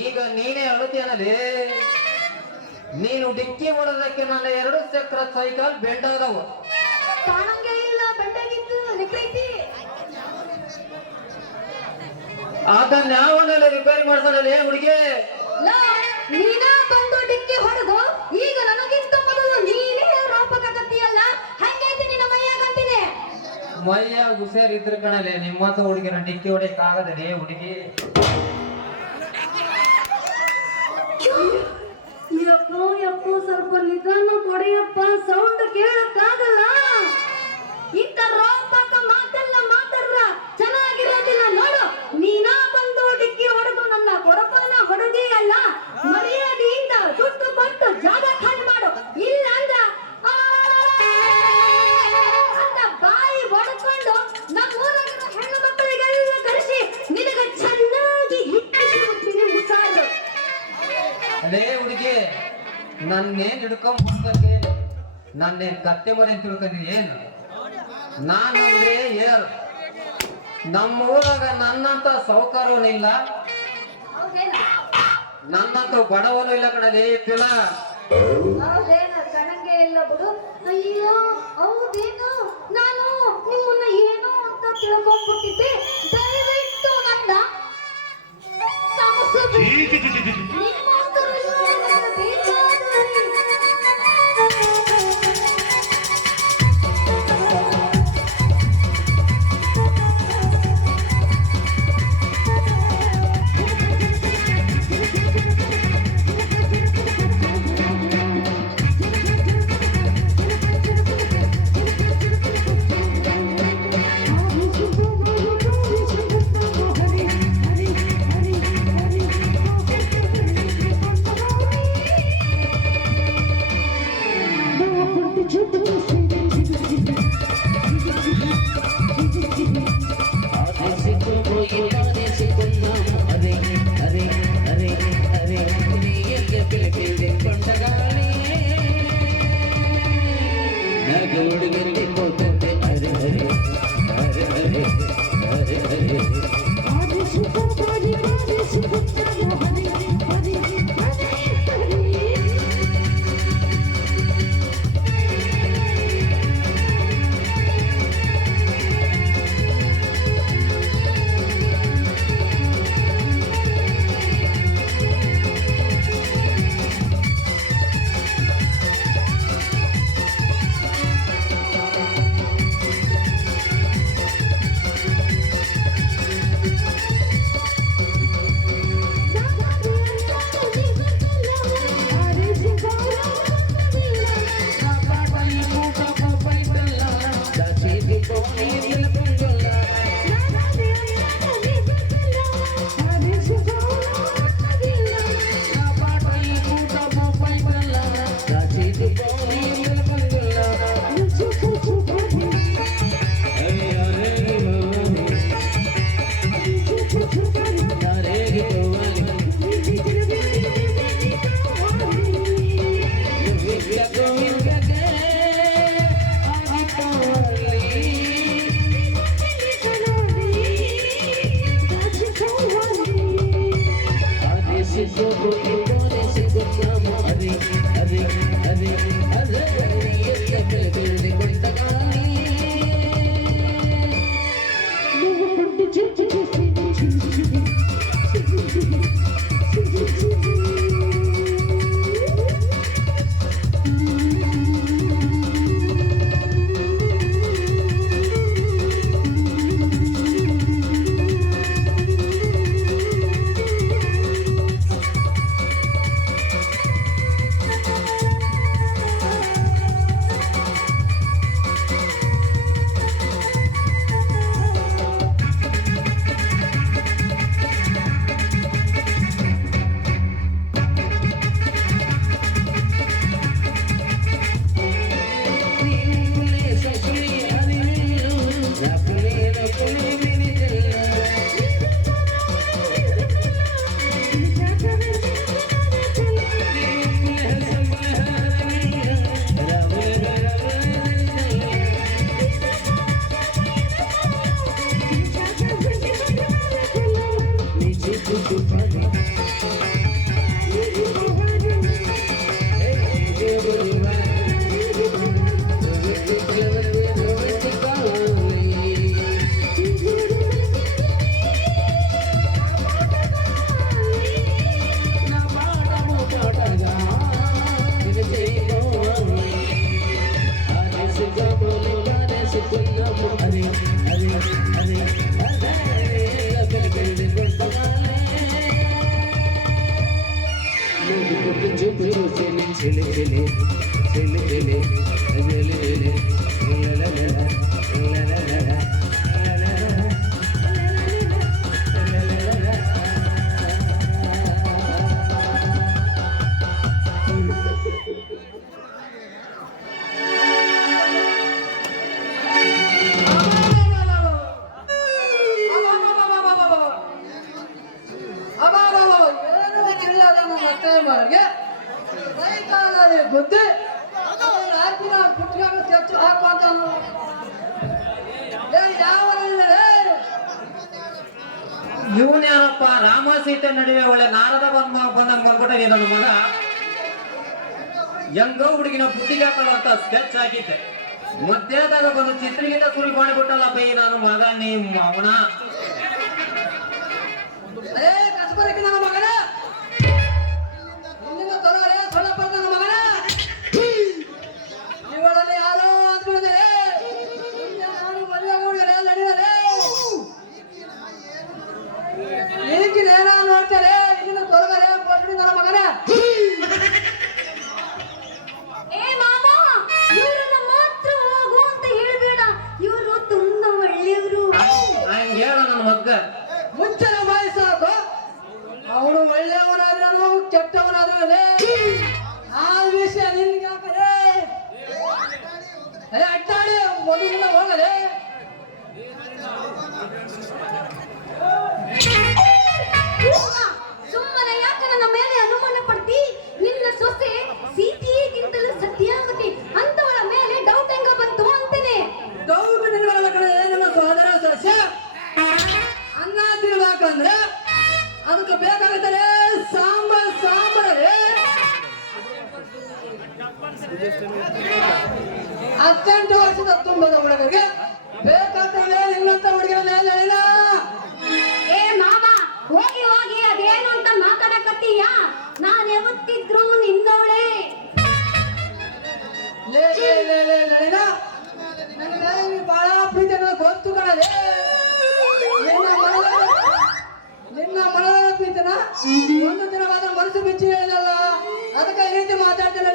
ಈಗ ನೀನೇ ಅಳುತ್ತೀಯನಲ್ಲಿ. ನೀನು ಡಿಕ್ಕಿ ಹೊಡೋದಕ್ಕೆ ನನ್ನ 2 ಚಕ್ರ ಸೈಕಲ್ ಬೆಂಡಾದವು. ಕಾಣಂಗೆ ಇಲ್ಲ, ಬೆಂಡಾಗಿತ್ತು ನಿಕ್ಕೈತಿ. ಅದನ್ನ ಯಾವನಲ್ಲಿ ರಿಪೇರಿ ಮಾಡ್ತಾನಲ್ಲಿ ಹುಡುಗಿ? ನೀನ ಬಂದು ಡಿಕ್ಕಿ ಹೊಡೆದು ಈಗ ನನಗಿಂತ ಮೊದಲು ನೀನೇ ರೋಪಕತ್ತೀಯಲ್ಲ, ಹಂಗೈತಿ ನಿನ್ನ ಮೈಯಾಗಂತೀನಿ. ಮೈಯಾಗ ಹುಷಾರಿದ್ರ ಕಣಲೆ, ನಿಮ್ಮಂತ ಹುಡುಗಿನ ಡಿಕ್ಕಿ ಹೊಡೆಯಕ್ ಆಗದಲೇ ಹುಡುಗಿ. ಯಪ್ಪೋ ಸ್ವಲ್ಪ ನಿಧಾನ ಕೊಡಿಯಪ್ಪ, ಸೌಂಡ್ ಕೇಳಕ್ಕಾಗಲ್ಲ. ಇಂಥ ರೋಪಕ ಮಾತೆಲ್ಲ ಮಾತಾಡ್ರ ಚೆನ್ನಾಗಿರೋದಿಲ್ಲ ನೋಡು. ನೀನಾ ಬಂದು ಡಿಕ್ಕಿ ಹೊಡೆದು ನನ್ನ ಕೊಡಪನ ಹೊಡೆದಿ ಅಲ್ಲ, ಮರ್ಯಾದೆಯಿಂದ ದುಡ್ಡು ಕೊಟ್ಟು ಜಾಗ ಖಾಲಿ ಮಾಡು. ಇಲ್ಲ ಅಂದ್ರ ಅಂತ ಬಾಯಿ ಹೊಡ್ಕೊಂಡು ನಮ್ಮ ಊರಾಗಿರೋ ಹೆಣ್ಣು ಮಕ್ಕಳಿಗೆಲ್ಲ ಕರೆಸಿ ನಿನಗೆ ಚೆನ್ನಾಗಿ ಹಿಟ್ಟಿಸಿ ಹುಷಾರು. ಅದೇ ಹುಡುಗಿ, ನನ್ನೇನ್ ಹಿಡ್ಕೊಂಡ್ಬರ್ಬೇಕೆ? ನನ್ನೇನ್ ಕತ್ತೆ ಮನೆ ಅಂತ ತಿಳ್ಕೊಂಡಿ ಏನು? ನಾನಂದ್ರೆ ಏರು. ನಮ್ಮ ಊರಾಗ ನನ್ನಂತ ಸೌಕರ್ಯವೂ ಇಲ್ಲ, ನನ್ನಂತ ಬಡವನು ಇಲ್ಲ ಕಣಲಿ. ತಿಳ ಹೌದೇನ? ಕಣಂಗೆ ಇಲ್ಲ ಬಿಡು. ಅಯ್ಯೋ ಹೌದೇನು, ನಾನು ನಿಮ್ಮನ್ನ ಏನೋ ಅಂತ ತಿಳ್ಕೊಂಡ್ಬಿಟ್ಟಿದ್ದೆ. ದಯವಿಟ್ಟು ನನ್ನ ಬುದ್ಧಿ ಹಾಕಿನ ಪುಟ್ಟಾಗ ಚರ್ಚು ಹಾಕುವಂತಾನು ಯಾವ ಇವನ್ಯಾರಪ್ಪ ರಾಮ ಸೀತೆ ನಡುವೆ ಒಳ್ಳೆ ನಾರದ ಬಂದಂಗ ಬಂದ್ಬಿಟ್ಟಾಗ ನನ್ನ ಮಗ ಹೆಂಗೋ ಹುಡುಗಿನ ಪುಟ್ಟಿಗಾಕೊಳ್ಳುವಂತ ಸ್ಕೆಚ್ ಹಾಕಿದ್ದೆ ಮಧ್ಯಾಹ್ನದಾಗ ಬಂದು ಚಿತ್ರಗೀತ ಸುರಿ ಮಾಡಿಬಿಟ್ಟಲ್ಲ ಬೈ ನಾನು ಮಗ ನಿಮ್ಮ ಅವನ ಕಸಬರಕ್ಕೆ ನನ್ನ ಮಗನ ಇಲ್ಲಿಂದ ತೊಲಗರೆ ಸೊಳ್ಳ ಬರ್ತ ನನ್ನ ಮಗನ ಇವಳಲ್ಲಿ ಯಾರೋ ಅಂದ್ಕೊಂಡಿದ್ದಾರೆ ನಾನು ಮದುವೆ ಹುಡುಗರೆ ನಡೆದರೆ ಈಗಿನ ಏನೋ ನೋಡ್ತಾರೆ ಇಲ್ಲಿಂದ ತೊಲಗರೆ ಬರ್ತೀನಿ ನನ್ನ ಮಗನ ಹೇಳ ನನ್ನ ಮಗ್ಗ ಮುಂಚೆನ ಸಾಕು ಅವನು ಒಳ್ಳೆಯವನಾದ್ರೂ ಕೆಟ್ಟವನಾದ್ರೂ ಆ ವಿಷಯ ನಿನ್ಗೆ ಹಾಕಲೇ ಅಡ್ಡಾಡಿ ಮೊದಲಿಂದ ಹೋಗಲೇ ಸುಮ್ಮನೆ ಯಾಕೆ ನನ್ನ ಮೇಲೆ ಅನುಮಾನ ಪಡ್ತಿ ನಿನ್ನ ಸೊಸೆ ಸೀತೆಗಿಂತಲೂ ಸತ್ಯಾವತಿ ಅಂತವಳ ಮೇಲೆ ಡೌಟ್ ಹೆಂಗ ಬಂತು ಅಂತೇನೆ ಡೌಟ್ ನಿನ್ನ ಕಡೆ ನನ್ನ ಸೋದರ ಸಸ್ಯ ಅನ್ನ ತಿನ್ಬೇಕಂದ್ರೆ ಅದಕ್ಕೆ ಬೇಕಾಗುತ್ತದೆ ಸಾಂಬಾರೇ 18 ವರ್ಷದ ತುಂಬದ ಹುಡುಗರಿಗೆ ಬೇಕಾಗ್ತದೆ ನಿನ್ನಂತ ಹುಡುಗಿರ ಏ ಮಾವ ಹೋಗಿ ಹೋಗಿ ಅದೇನು ಅಂತ ಮಾತಾಡಕತ್ತೀಯ ನಾನು ಯಾವತ್ತಿದ್ರು ನಿನ್ನವಳೆ ನನಗೆ ಬಹಳ ಪ್ರೀತಿ ಗೊತ್ತು ಕಣಲೆ ನಿನ್ನ ಮನದ ಪ್ರೀತನ ಒಂದು ದಿನವಾದ ಮನಸ್ಸು ಬಿಚ್ಚಿ ಹೇಳಿದಲ್ಲ ಅದಕ್ಕೆ ಈ ರೀತಿ ಮಾತಾಡ್ತಿಲ್ಲ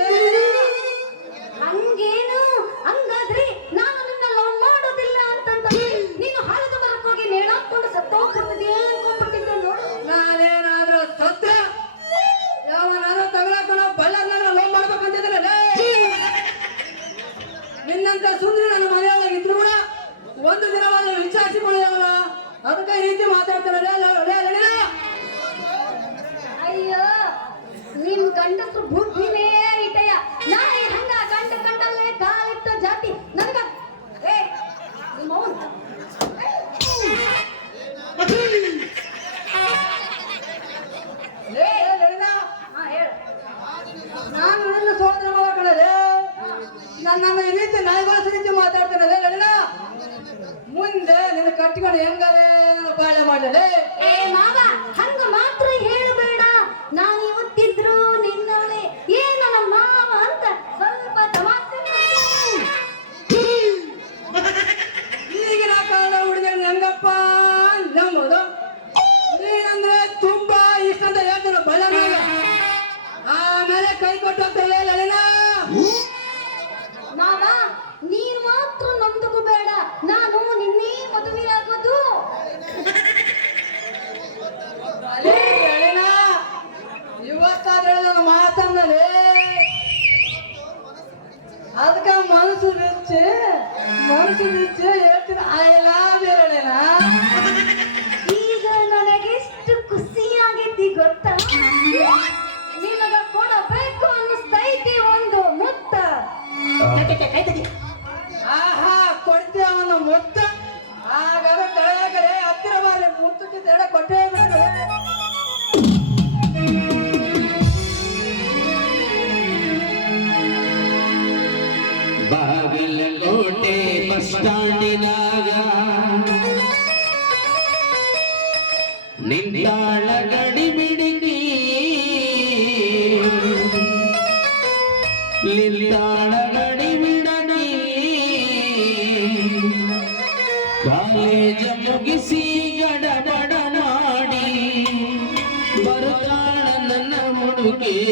ಹಂಗೇನು ಹಂಗಾದ್ರೆ ನಾನು ನಿನ್ನ ಲವ್ ಮಾಡೋದಿಲ್ಲ ಅಂತಂದ್ರೆ ನೀನು ಹಾಳದ ಮರಕ್ಕೆ ಹೋಗಿ ನೇಣಾಕೊಂಡು ಸತ್ತೋಗ್ಬಿಡ್ತಿದ್ಯಾ ಅನ್ಕೊಂಡ್ಬಿಟ್ಟಿದ್ದೆ ನೋಡು ನಾನೇನಾದ್ರೂ ಸತ್ತ ಯಾವನಾದ್ರೂ ತಗೊಳಕೊಂಡು ಬಳ್ಳಾರ್ನಾದ್ರೂ ಲವ್ ಮಾಡ್ಬೇಕಂತಿದ್ರೆ ನಿನ್ನಂತ ಸುಂದರಿ ನನ್ನ ಮನೆಯೊಳಗೆ ಇದ್ರು ಕೂಡ ಒಂದು ದಿನವಾದ ವಿಚಾರಿಸಿ ಮಾಡಿದಲ್ಲ ಅದಕ್ಕೆ ಈ ರೀತಿ ಮಾತಾಡ್ತಾರೆ ಅಯ್ಯೋ ನಿಮ್ ಗಂಡಸರು ಬುದ್ಧಿನೇ ಇಟ್ಟಯ್ಯ ನಾಯಿ ಹಂಗ ಗಂಡ ಗಂಡಲ್ಲೇ ಕಾಲಿಟ್ಟ ಜಾತಿ ನನಗ ಏ ನಿಮ್ಮ ನಾನು ನನ್ನ ಸೋದರ ಮಗ ಕಣಲೆ ನನ್ನ ಈ ರೀತಿ ನಾಯಿಗಳ ರೀತಿ ಮಾತಾಡ್ತಾನೆ ಲಲಿನ ಮುಂದೆ ನಿನ್ನ ಕಟ್ಟಿಕೊಂಡು ಹೆಂಗಾರೆ ನನ್ನ ಬಾಳೆ ಮಾಡಲೇ ಏ ಮಾವ ಹಂಗ ಮಾತ್ರ ಹೇಳಬೇಡ ನಾನು ಇವತ್ತಿದ್ರು ನಿನ್ನವಳೆ ಏನ ನಮ್ಮ ಮಾವ ಅಂತ ಸ್ವಲ್ಪ ತಮಾಷೆ ಈಗಿನ ಕಾಲ ಹುಡುಗನ ಹೆಂಗಪ್ಪ ನಂಬೋದು ನೀನಂದ್ರೆ ತುಂಬಾ ಇಷ್ಟ ಅಂತ ಹೇಳ್ತಾನೆ ಬಳ್ಳ ಮಗ ಆಮೇಲೆ ಕೈ ಕೊಟ್ಟು ಹೋಗ್ತಾಳೆ ಲಲಿನ ಮಾವ ನೀನ್ ಮಾತ್ರ ನೊಂದುಕೋಬೇಡ ನಾನು ನಿನ್ನೆ ಮದುವೆ ಆಗೋದು ಇವತ್ತಾದ್ರೆ ನನ್ನ ಮಾತಂದರೆ ಅದಕ್ಕೆ ಮನಸ್ಸು ಬಿಚ್ಚಿ ಹೇಳ್ತೀನಿ ಐ ಲವ್ ಯು ಹೇಳೇನಾ ಈಗ ನನಗೆಷ್ಟು ಖುಷಿಯಾಗೈತಿ ಗೊತ್ತಾ ನಿನಗ ಕೊಡಬೇಕು ಅನ್ನಿಸ್ತೈತಿ ಒಂದು ಮುತ್ತ ಆಹಾ ಕೊಡ್ತೇವೆ ಅವನ ಮುತ್ತ ಹಾಗಾದ್ರೆ ತಡೆಯಾಗಲೇ ಹತ್ತಿರ ಬಾರಿ ಮುತ್ತಕ್ಕೆ ತಡೆ ಕೊಟ್ಟೇ ಬಿಡ್ತಾರೆ ಬಾಗಲಕೋಟೆ ಬಸ್ ಸ್ಟಾಂಡಿನಾಗ ನಿಂತಾಳ ಗಡಿ ಬಿಡಿಗಿ ನಿಂತಾಳ ಗಡಿ ಬಿಡಗಿ ಕಾಲೇಜ ಮುಗಿಸಿ ಗಡಬಡ ಮಾಡಿ ಬರ್ತಾಳ ನನ್ನ ಹುಡುಗಿ ಬದುಕಿ